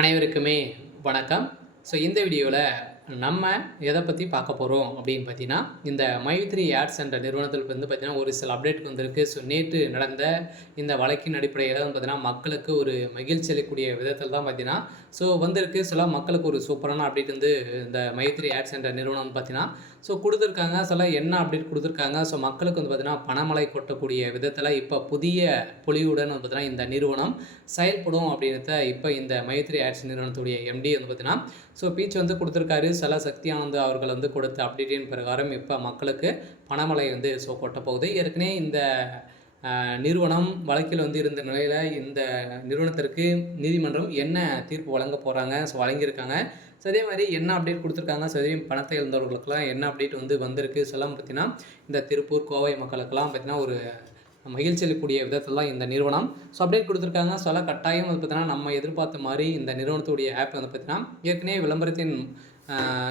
அனைவருக்குமே வணக்கம். இந்த வீடியோவில் நம்ம எதை பற்றி பார்க்க போகிறோம் அப்படின்னு பார்த்தீங்கன்னா, இந்த மைத்ரி ஆட்ஸ் என்ற நிறுவனத்தில் வந்து பார்த்தீங்கன்னா ஒரு சில அப்டேட் வந்திருக்கு. நேற்று நடந்த இந்த வழக்கின் அடிப்படையில் வந்து பார்த்தீங்கன்னா மக்களுக்கு ஒரு மகிழ்ச்சி அளிக்கக்கூடிய விதத்தில் தான் பார்த்தீங்கன்னா வந்திருக்கு. சில மக்களுக்கு ஒரு சூப்பரான அப்டேட் வந்து இந்த மைத்ரி ஆட்ஸ் என்ற நிறுவனம் பார்த்தீங்கன்னா கொடுத்துருக்காங்க. என்ன அப்டேட் கொடுத்துருக்காங்க. மக்களுக்கு வந்து பார்த்தீங்கன்னா பணமழை கொட்டக்கூடிய விதத்தில் இப்போ புதிய பொலிவுடன் வந்து பார்த்தீங்கன்னா இந்த நிறுவனம் செயல்படும் அப்படின்றத இப்போ இந்த மைத்ரி ஆட்ஸ் நிறுவனத்துடைய எம்டி வந்து பார்த்தீங்கன்னா பீச் வந்து கொடுத்துருக்காரு. சக்தி ஆனந்த் அவர்கள் வந்து கொடுத்த அப்டேட்டின் பிரகாரம் இப்போ மக்களுக்கு பணமழை வந்து கொட்ட போகுது. ஏற்கனவே இந்த நிறுவனம் வழக்கில் வந்து இருந்த நிலையில் இந்த நிறுவனத்திற்கு நீதிமன்றம் என்ன தீர்ப்பு வழங்க போகிறாங்க, வழங்கியிருக்காங்க. அதே மாதிரி என்ன அப்டேட் கொடுத்துருக்காங்க, அதே பணத்தை இழந்தவர்களுக்கெல்லாம் என்ன அப்டேட் வந்து வந்திருக்கு பார்த்தீங்கன்னா இந்த திருப்பூர், கோவை மக்களுக்கெல்லாம் பார்த்தீங்கன்னா ஒரு மகிழ்ச்சி அளிக்கக்கூடிய விதத்தில் இந்த நிறுவனம் அப்டேட் கொடுத்துருக்காங்க. கட்டாயம் வந்து பார்த்தீங்கன்னா நம்ம எதிர்பார்த்த மாதிரி இந்த நிறுவனத்துடைய ஆப் வந்து பார்த்தீங்கன்னா ஏற்கனவே விளம்பரத்தின்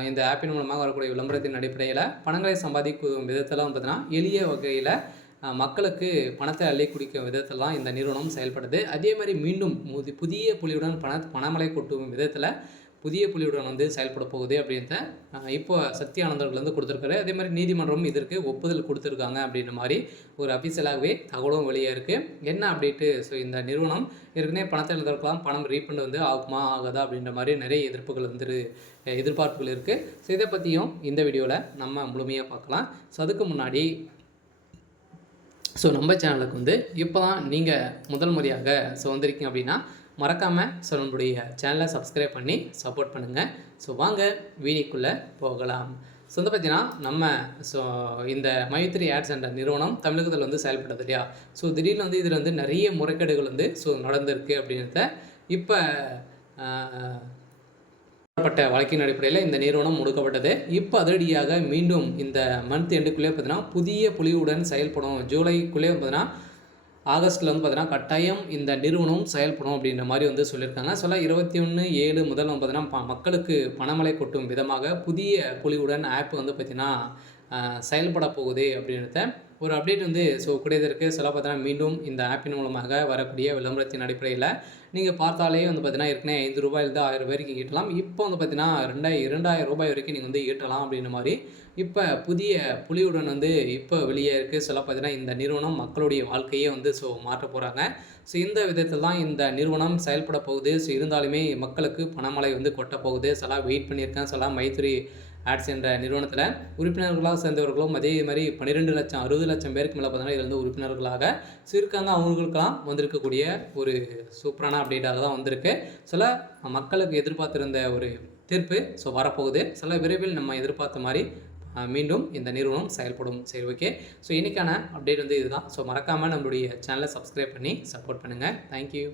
இந்த ஆப்பின் மூலமாக வரக்கூடிய விளம்பரத்தின் அடிப்படையில் பணங்களை சம்பாதிக்கும் விதத்தில் வந்து பார்த்தீங்கன்னா எளிய வகையில் மக்களுக்கு பணத்தை அள்ளி குடிக்கும் விதத்தில் இந்த நிறுவனம் செயல்படுது. அதே மாதிரி மீண்டும் புதிய புலியுடன் பணமழை கொட்டும் விதத்தில் புதிய புலியுடன் வந்து செயல்பட போகுது அப்படின்றத இப்போ சக்தி ஆனந்தர்கள் வந்து கொடுத்துருக்காரு. அதே மாதிரி நீதிமன்றம் இதற்கு ஒப்புதல் கொடுத்துருக்காங்க அப்படின்ற மாதிரி ஒரு அஃபிஷியலாகவே தகவலும் வெளியே இருக்குது. என்ன அப்டேட்டு இந்த நிறுவனம் ஏற்கனவே பணத்தை இழந்தவர்களுக்கெல்லாம் பணம் ரீஃபண்ட் வந்து ஆகுமா ஆகாதா அப்படின்ற மாதிரி நிறைய எதிர்பார்ப்புகள் இருக்குது. இதை பற்றியும் இந்த வீடியோவில் நம்ம முழுமையாக பார்க்கலாம். அதுக்கு முன்னாடி நம்ம சேனலுக்கு வந்து இப்போ தான் நீங்கள் முதல் முறையாக வந்திருக்கீங்க அப்படின்னா மறக்காமல் நம்மளுடைய சேனலை சப்ஸ்கிரைப் பண்ணி சப்போர்ட் பண்ணுங்கள். வாங்க வீடியோக்குள்ளே போகலாம். வந்து பார்த்தீங்கன்னா நம்ம இந்த மைத்ரி ஆட்ஸ் என்ற நிறுவனம் தமிழகத்தில் வந்து செயல்படுது இல்லையா. திடீர்னு வந்து இதில் வந்து நிறைய முறைகேடுகள் வந்து நடந்திருக்கு அப்படின்றத இப்போ வழக்கின் அடிப்படையில் இந்த நிறுவனம் முடுக்கப்பட்டது. இப்போ அதிரடியாக மீண்டும் இந்த மந்த் எண்டுக்குள்ளே பார்த்தீங்கன்னா புதிய பொலிவுடன் செயல்படும். ஜூலைக்குள்ளே பார்த்தீங்கன்னா ஆகஸ்ட்டில் வந்து பார்த்தீங்கன்னா கட்டாயம் இந்த நிறுவனம் செயல்படும் அப்படின்ற மாதிரி வந்து சொல்லியிருக்காங்க. 21/7 முதல் வந்து பார்த்தீங்கன்னா மக்களுக்கு பணமழை கொட்டும் விதமாக புதிய பொலிவுடன் ஆப் வந்து பார்த்திங்கன்னா செயல்பட போகுது அப்படின்றத ஒரு அப்டேட் வந்து கூடியதற்கு பார்த்தீங்கன்னா மீண்டும் இந்த ஆப்பின் மூலமாக வரக்கூடிய விளம்பரத்தின் அடிப்படையில் நீங்கள் பார்த்தாலே வந்து பார்த்தீங்கன்னா ஏற்கனவே ₹5 1000 வரைக்கும் ஈட்டலாம். இப்போ வந்து பார்த்தீங்கன்னா ₹2000 வரைக்கும் நீங்கள் வந்து ஈட்டலாம் அப்படின்ற மாதிரி இப்போ புதிய புலியுடன் வந்து இப்போ வெளியே இருக்குது. பார்த்தீங்கன்னா இந்த நிறுவனம் மக்களுடைய வாழ்க்கையே வந்து மாற்ற போகிறாங்க. இந்த விதத்தில் தான் இந்த நிறுவனம் செயல்பட போகுது. இருந்தாலுமே மக்களுக்கு பணமழை வந்து கொட்ட போகுது. வெயிட் பண்ணியிருக்கேன். மைத்ரி ஆட்ஸ் என்ற நிறுவனத்தில் உறுப்பினர்களாக சேர்ந்தவர்களும் அதே மாதிரி 12 லட்சம் 60 லட்சம் பேருக்கு மேலே பார்த்தீங்கன்னா இதில் வந்து உறுப்பினர்களாக இருக்காங்க. அவங்களுக்கெல்லாம் வந்திருக்கக்கூடிய ஒரு சூப்பரான அப்டேட்டாக தான் வந்திருக்கு. மக்களுக்கு எதிர்பார்த்திருந்த ஒரு தீர்ப்பு வரப்போகுது. விரைவில் நம்ம எதிர்பார்த்த மாதிரி மீண்டும் இந்த நிறுவனம் செயல்படும். ஓகே. இன்றைக்கான அப்டேட் வந்து இதுதான். மறக்காமல் நம்மளுடைய சேனலை சப்ஸ்கிரைப் பண்ணி சப்போர்ட் பண்ணுங்கள். தேங்க்யூ.